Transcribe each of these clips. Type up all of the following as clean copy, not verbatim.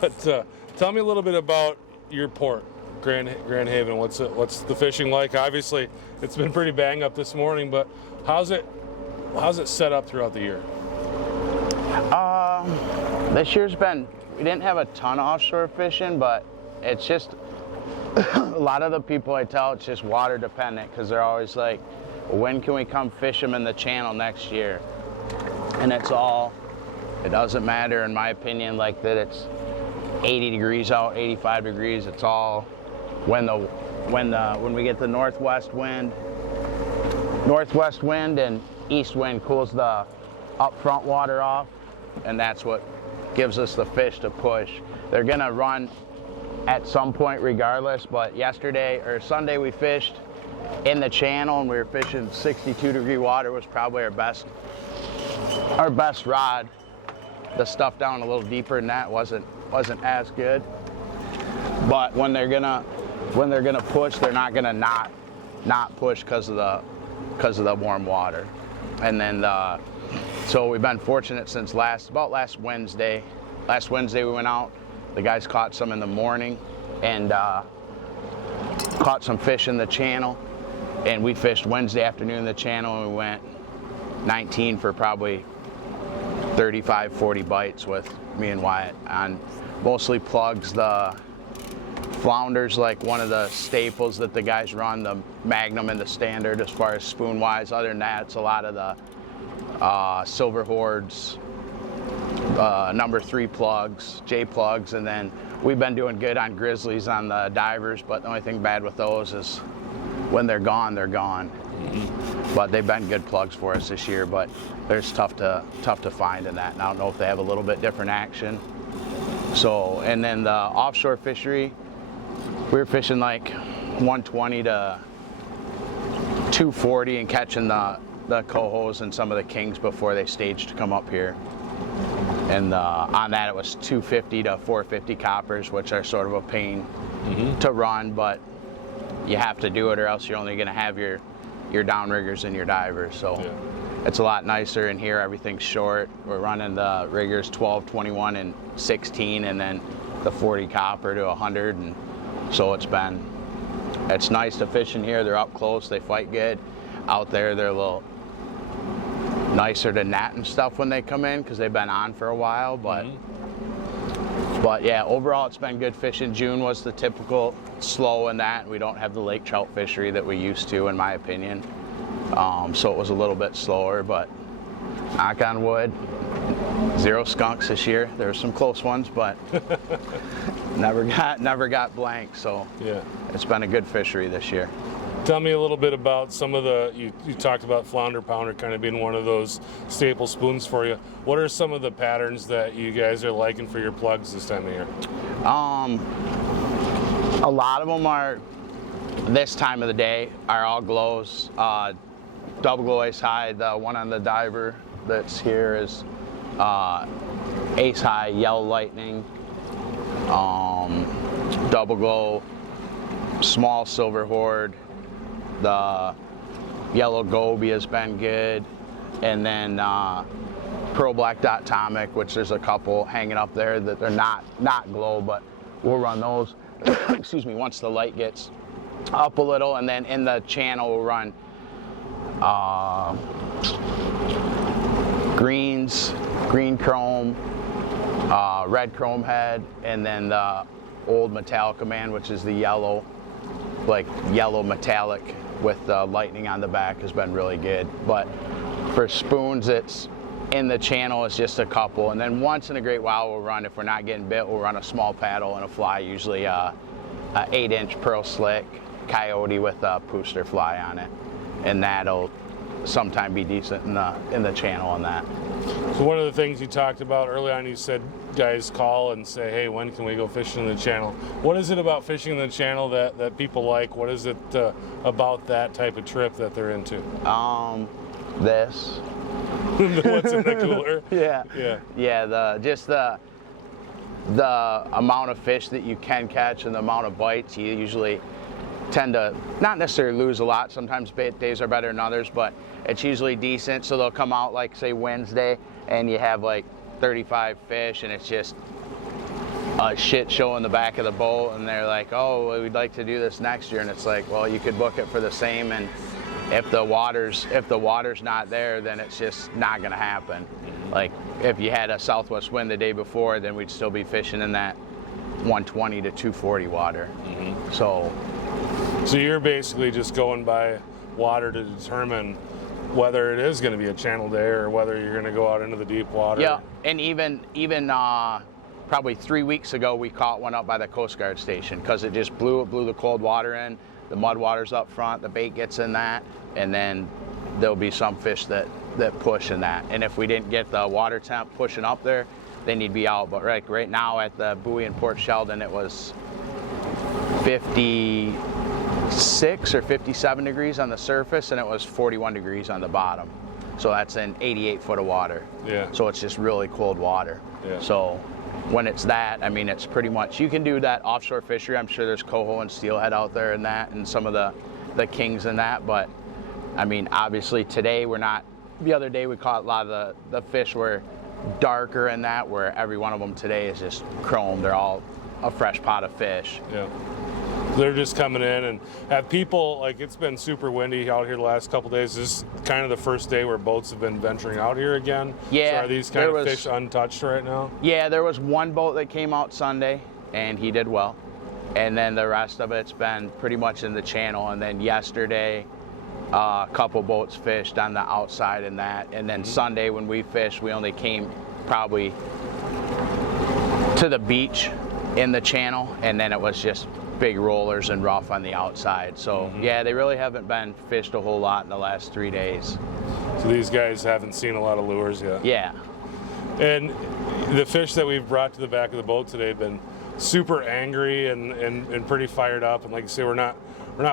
But tell me a little bit about your port, Grand Haven. What's the fishing like? Obviously, it's been pretty bang up this morning, but how's it set up throughout the year? This year's been, we didn't have a ton of offshore fishing, but it's just a lot of the people I tell, it's just water dependent, because they're always like, when can we come fish them in the channel next year? And it doesn't matter, in my opinion, like that it's 80 degrees out, 85 degrees. It's all when we get the northwest wind and east wind cools the up front water off, and that's what gives us the fish to push. They're gonna run at some point regardless, but Sunday we fished in the channel and we were fishing 62-degree water. Was probably our best rod. The stuff down a little deeper than that wasn't as good. But when they're gonna push, they're not gonna not push because of the warm water. And then so we've been fortunate since last Wednesday. Last Wednesday we went out. The guys caught some in the morning and caught some fish in the channel. And we fished Wednesday afternoon in the channel, and we went 19 for probably 35, 40 bites with me and Wyatt on mostly plugs. The flounder's like one of the staples that the guys run, the Magnum and the Standard as far as spoon wise. Other than that, it's a lot of the Silver Hordes, number 3 plugs, J plugs, and then we've been doing good on Grizzlies on the divers, but the only thing bad with those is when they're gone, they're gone. But they've been good plugs for us this year, but they're tough to find in that. And I don't know if they have a little bit different action. So, and then the offshore fishery, we were fishing like 120 to 240 and catching the cohos and some of the kings before they staged to come up here. And on that it was 250 to 450 coppers, which are sort of a pain to run, but you have to do it or else you're only going to have your downriggers and your divers. So it's a lot nicer in here. Everything's short. We're running the riggers 12, 21, and 16, and then the 40 copper to 100. And so it's nice to fish in here. They're up close. They fight good. Out there, they're a little nicer to net and stuff when they come in because they've been on for a while. But yeah, overall it's been good fishing. June was the typical slow in that. We don't have the lake trout fishery that we used to, in my opinion. So it was a little bit slower, but knock on wood, 0 skunks this year. There were some close ones, but never got blank. So yeah, it's been a good fishery this year. Tell me a little bit about some of you talked about flounder pounder kind of being one of those staple spoons for you. What are some of the patterns that you guys are liking for your plugs this time of year? A lot of them are, this time of the day, are all glows. Double glow ace high. The one on the diver that's here is ace high yellow lightning. Double glow small silver horde. The yellow goby has been good, and then pearl black dot atomic, which there's a couple hanging up there that they're not glow, but we'll run those excuse me, once the light gets up a little. And then in the channel we'll run greens, green chrome, red chrome head, and then the old Metallica man, which is the yellow metallic with the lightning on the back, has been really good. But for spoons, it's in the channel, it's just a couple, and then once in a great while we'll run, if we're not getting bit, we'll run a small paddle and a fly, usually a 8-inch pearl slick coyote with a Pooster fly on it, and that'll sometime be decent in the channel on that. So one of the things you talked about early on, you said guys call and say, hey, when can we go fishing in the channel? What is it about fishing in the channel that people like? What is it about that type of trip that they're into? This. What's in the cooler? Yeah, just the amount of fish that you can catch and the amount of bites. You usually tend to not necessarily lose a lot. Sometimes days are better than others, but it's usually decent. So they'll come out like say Wednesday and you have like 35 fish, and it's just a shit show in the back of the boat, and they're like, oh, well, we'd like to do this next year, and it's like, well, you could book it for the same, and if the water's not there, then it's just not going to happen. Like if you had a southwest wind the day before, then we'd still be fishing in that 120 to 240 water. So you're basically just going by water to determine whether it is going to be a channel day or whether you're going to go out into the deep water. Yeah, and even probably 3 weeks ago, we caught one up by the Coast Guard station because it just blew the cold water in. The mud water's up front, the bait gets in that, and then there'll be some fish that push in that. And if we didn't get the water temp pushing up there, then you'd be out. But right now at the buoy in Port Sheldon, it was 56 or 57 degrees on the surface, and it was 41 degrees on the bottom. So that's in 88 foot of water. Yeah. So it's just really cold water. Yeah. So when it's that, I mean, it's pretty much, you can do that offshore fishery. I'm sure there's coho and steelhead out there and that, and some of the kings and that. But I mean, obviously today we're not. The other day we caught a lot of the fish were darker and that, where every one of them today is just chrome. They're all a fresh pot of fish. Yeah. They're just coming in, and have people, like, it's been super windy out here the last couple days. This is kind of the first day where boats have been venturing out here again. Yeah. So are these kind of fish untouched right now? Yeah, there was one boat that came out Sunday, and he did well. And then the rest of it's been pretty much in the channel. And then yesterday, a couple boats fished on the outside and that. And then Sunday when we fished, we only came probably to the beach in the channel, and then it was just big rollers and rough on the outside. So yeah, they really haven't been fished a whole lot in the last 3 days. So these guys haven't seen a lot of lures yet. Yeah. And the fish that we've brought to the back of the boat today have been super angry and pretty fired up. And like you say, we're not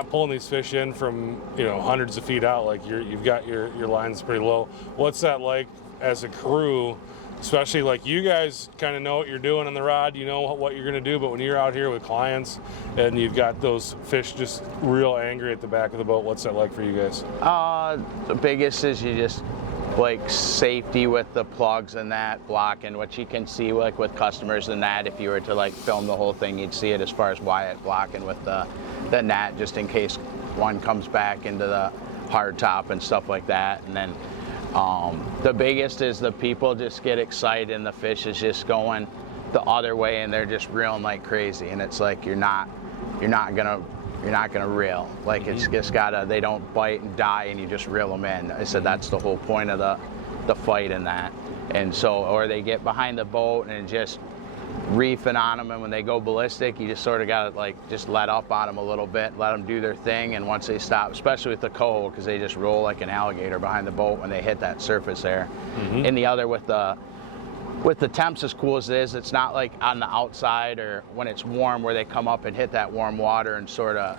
pulling these fish in from, you know, hundreds of feet out. Like you've got your lines pretty low. What's that like as a crew? Especially like you guys kind of know what you're doing on the rod, you know what you're going to do, but when you're out here with clients and you've got those fish just real angry at the back of the boat, what's that like for you guys? The biggest is you just like safety with the plugs and that blocking, which you can see like with customers and that. If you were to like film the whole thing, you'd see it as far as Wyatt blocking with the net just in case one comes back into the hard top and stuff like that. And then the biggest is the people just get excited and the fish is just going the other way and they're just reeling like crazy, and it's like you're not gonna reel. Like it's just gotta, they don't bite and die and you just reel them in. I said that's the whole point of the fight in that. And so, or they get behind the boat and just reefing on them, and when they go ballistic, you just sort of gotta like just let up on them a little bit, let them do their thing, and once they stop, especially with the coho, because they just roll like an alligator behind the boat when they hit that surface air. And the other with the temps, as cool as it is, it's not like on the outside or when it's warm where they come up and hit that warm water and sort of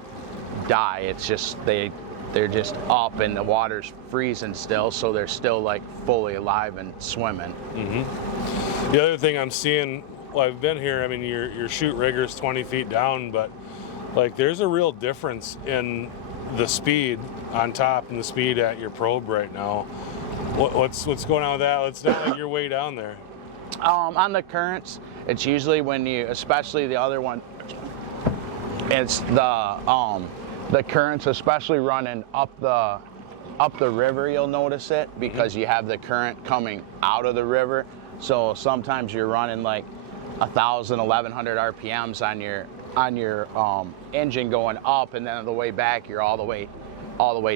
die. It's just they're just up and the water's freezing still, so they're still like fully alive and swimming. The other thing I'm seeing, well, I've been here, I mean, your chute rigger's 20 feet down, but like there's a real difference in the speed on top and the speed at your probe right now. What's going on with that? It's not like you're way down there. On the currents, it's usually when you, especially the other one, it's the currents, especially running up the river, you'll notice it because you have the current coming out of the river. So sometimes you're running like 1,000, 1,100 RPMs on your engine going up, and then on the way back you're all the way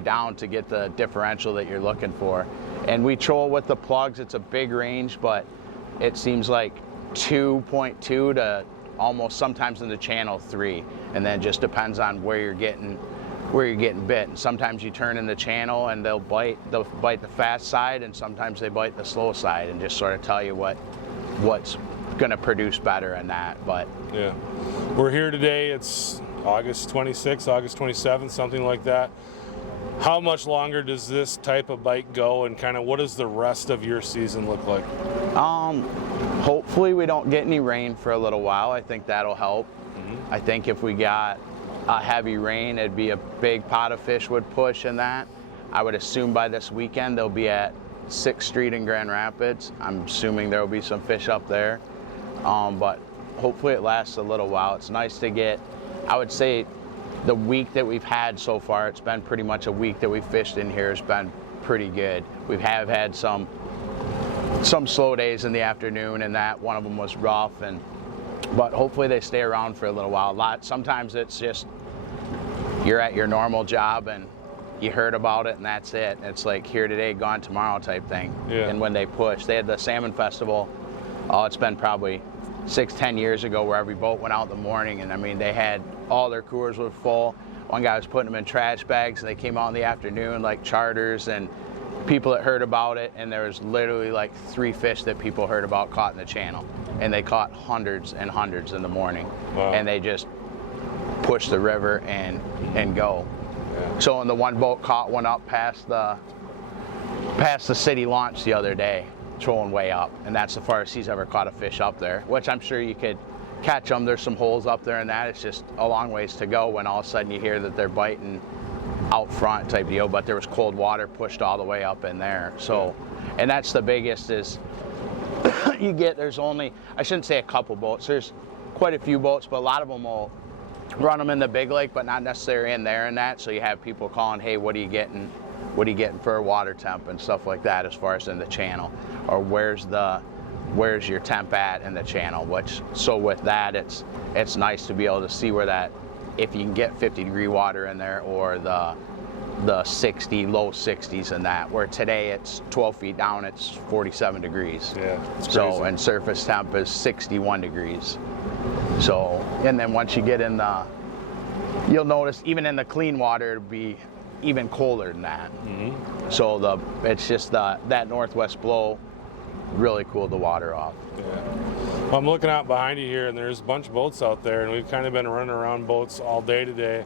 down to get the differential that you're looking for. And we troll with the plugs. It's a big range, but it seems like 2.2 to almost sometimes in the channel 3, and then it just depends on where you're getting bit. And sometimes you turn in the channel and they'll bite the fast side, and sometimes they bite the slow side, and just sort of tell you what's going to produce better in that. But yeah, we're here today. It's August 26th, August 27th, something like that. How much longer does this type of bite go, and kind of what does the rest of your season look like? Hopefully we don't get any rain for a little while. I think that'll help. I think if we got a heavy rain, it'd be a big pot of fish would push in that. I would assume by this weekend they'll be at 6th Street in Grand Rapids. I'm assuming there will be some fish up there. But hopefully it lasts a little while. It's nice to get, I would say the week that we've had so far, it's been pretty much a week that we fished in here has been pretty good. We have had some slow days in the afternoon, and that one of them was rough, but hopefully they stay around for a little while. Sometimes it's just you're at your normal job and you heard about it and that's it. It's like here today, gone tomorrow type thing. Yeah. And when they push, they had the Salmon Festival. Oh, it's been probably 6-10 years ago where every boat went out in the morning, and I mean they had all their coolers were full. One guy was putting them in trash bags, and they came out in the afternoon like charters and people that heard about it, and there was literally like 3 fish that people heard about caught in the channel, and they caught hundreds and hundreds in the morning. Wow. And they just push the river and go. Yeah. So, and the one boat caught one up past the city launch the other day, trolling way up, and that's the farthest he's ever caught a fish up there, which I'm sure you could catch them. There's some holes up there and that. It's just a long ways to go when all of a sudden you hear that they're biting out front type deal, but there was cold water pushed all the way up in there. So, and that's the biggest is there's only, I shouldn't say a couple boats, there's quite a few boats, but a lot of them will run them in the big lake, but not necessarily in there and that. So you have people calling, hey, what are you getting for a water temp and stuff like that as far as in the channel, or where's your temp at in the channel, which, so with that, it's nice to be able to see where that, if you can get 50-degree water in there, or the 60, low 60s and that, where today it's 12 feet down, it's 47 degrees. Yeah, it's crazy. So, and surface temp is 61 degrees. So, and then once you get in you'll notice even in the clean water, it'll be even colder than that. Mm-hmm. So it's just that northwest blow really cooled the water off. Yeah. Well, I'm looking out behind you here, and there's a bunch of boats out there, and we've kind of been running around boats all day today,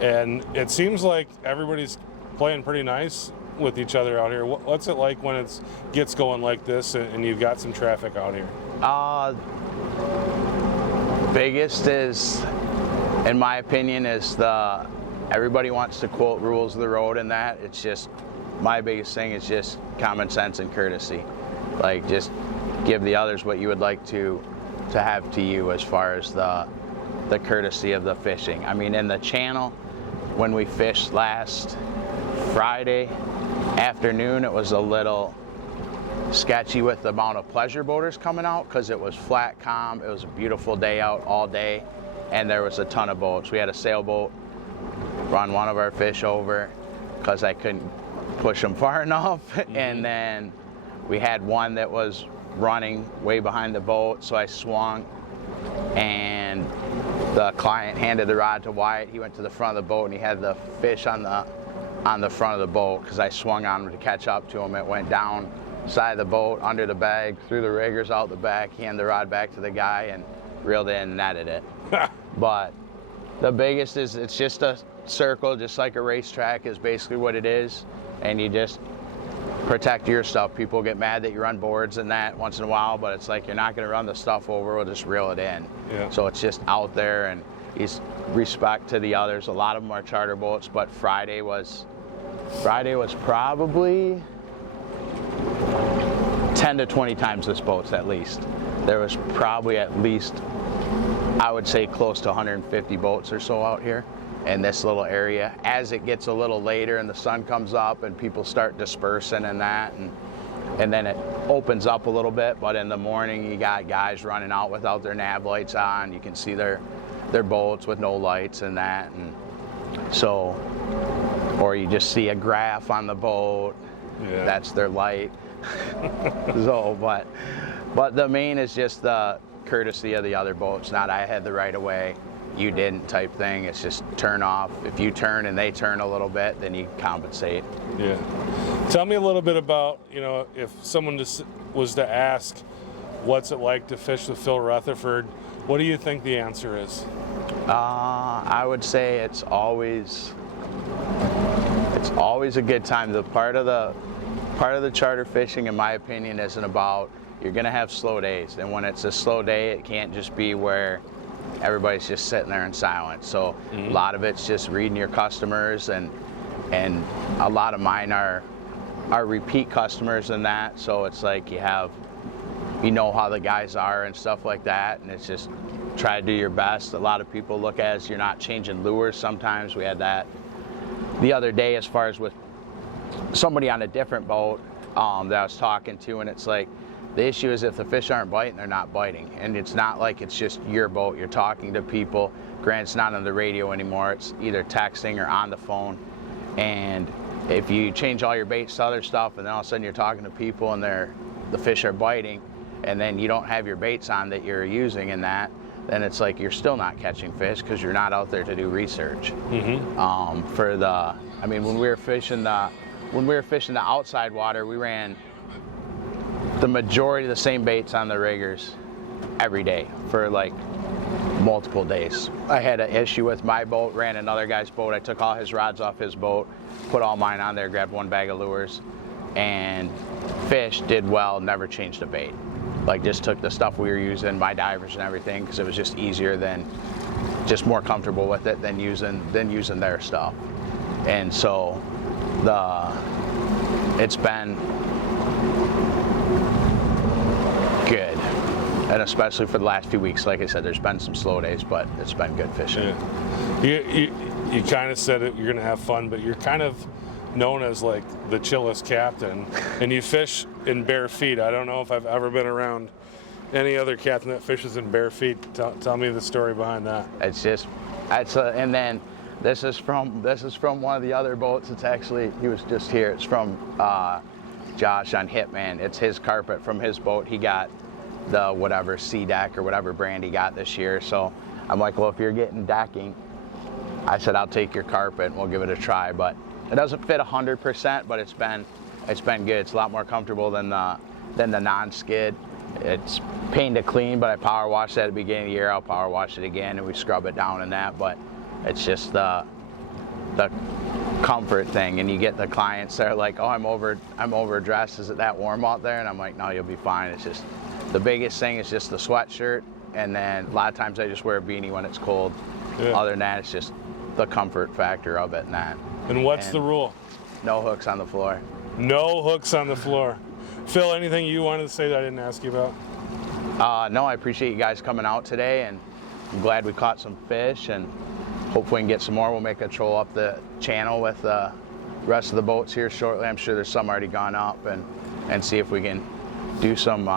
and it seems like everybody's playing pretty nice with each other out here. What's it like when it gets going like this and you've got some traffic out here? Biggest is, in my opinion, is everybody wants to quote rules of the road and that. It's just, my biggest thing is just common sense and courtesy. Like, just give the others what you would like to have to you as far as the courtesy of the fishing. I mean, in the channel, when we fished last Friday afternoon, it was a little sketchy with the amount of pleasure boaters coming out because it was flat, calm. It was a beautiful day out all day, and there was a ton of boats. We had a sailboat run one of our fish over because I couldn't push them far enough. Mm-hmm. And then we had one that was running way behind the boat, so I swung, and the client handed the rod to Wyatt. He went to the front of the boat, and he had the fish on the front of the boat because I swung on him to catch up to him. It went down side of the boat, under the bag, through the riggers, out the back, handed the rod back to the guy, and reeled in and netted it. But the biggest is it's just a circle, just like a racetrack is basically what it is, and you just protect your stuff. People get mad that you run boards and that once in a while, but it's like, you're not going to run the stuff over, we'll just reel it in. Yeah. So it's just out there, and he's respect to the others. A lot of them are charter boats, but Friday was probably 10 to 20 times this boat's at least. There was probably at least, I would say, close to 150 boats or so out here in this little area. As it gets a little later and the sun comes up and people start dispersing and that, and then it opens up a little bit, but in the morning you got guys running out without their nav lights on. You can see their boats with no lights and that, and so, or you just see a graph on the boat. Yeah. That's their light. So, but the main is just the courtesy of the other boats. Not I had the right of way, you didn't type thing. It's just turn off. If you turn and they turn a little bit, then you compensate. Yeah. Tell me a little bit about, if someone was to ask, what's it like to fish with Phil Retherford? What do you think the answer is? I would say it's always a good time. The part of the charter fishing, in my opinion, isn't about, you're going to have slow days, and when it's a slow day, it can't just be where everybody's just sitting there in silence. So mm-hmm. A lot of it's just reading your customers, and a lot of mine are repeat customers and that. So it's like you have you know how the guys are and stuff like that, and it's just try to do your best. A lot of people look at it as you're not changing lures sometimes. We had that the other day as far as with somebody on a different boat that I was talking to, and it's like, the issue is if the fish aren't biting, they're not biting. And it's not like it's just your boat. You're talking to people. Granted, it's not on the radio anymore. It's either texting or on the phone. And if you change all your baits to other stuff, and then all of a sudden you're talking to people and the fish are biting, and then you don't have your baits on that you're using in that, then it's like you're still not catching fish because you're not out there to do research. I mean, when we were fishing the outside water, we ran the majority of the same baits on the riggers every day for like multiple days. I had an issue with my boat, ran another guy's boat. I took all his rods off his boat, put all mine on there, grabbed one bag of lures, and fish did well, never changed a bait. Like just took the stuff we were using, my divers and everything, because it was just easier than, just more comfortable with it than using their stuff. And so it's been good, and especially for the last few weeks. Like I said, there's been some slow days, but it's been good fishing. Yeah. You kind of said it, you're gonna have fun, but you're kind of known as like the chillest captain, and you fish in bare feet. I don't know if I've ever been around any other captain that fishes in bare feet. Tell me the story behind that. And then this is from one of the other boats. It's actually, he was just here. It's from Josh on Hitman. It's his carpet from his boat. He got the whatever Sea Deck or whatever brand he got this year. So I'm like, well, if you're getting decking, I said, I'll take your carpet and we'll give it a try. But it doesn't fit 100%, but it's been good. It's a lot more comfortable than the non-skid. It's pain to clean, but I power washed it at the beginning of the year. I'll power wash it again and we scrub it down and that. But it's just the comfort thing, and you get the clients that are like, oh, I'm overdressed, is it that warm out there? And I'm like, no, you'll be fine. It's just, the biggest thing is just the sweatshirt, and then a lot of times I just wear a beanie when it's cold. Other than that, it's just the comfort factor of it and that. And what's the rule? No hooks on the floor. No hooks on the floor. Phil, anything you wanted to say that I didn't ask you about? No, I appreciate you guys coming out today, and I'm glad we caught some fish, and hopefully we can get some more. We'll make a troll up the channel with the rest of the boats here shortly. I'm sure there's some already gone up, and see if we can do some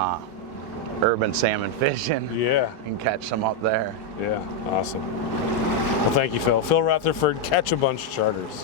urban salmon fishing. Yeah. And catch some up there. Yeah, awesome. Well, thank you, Phil. Phil Retherford, Catch a Bunch Charters.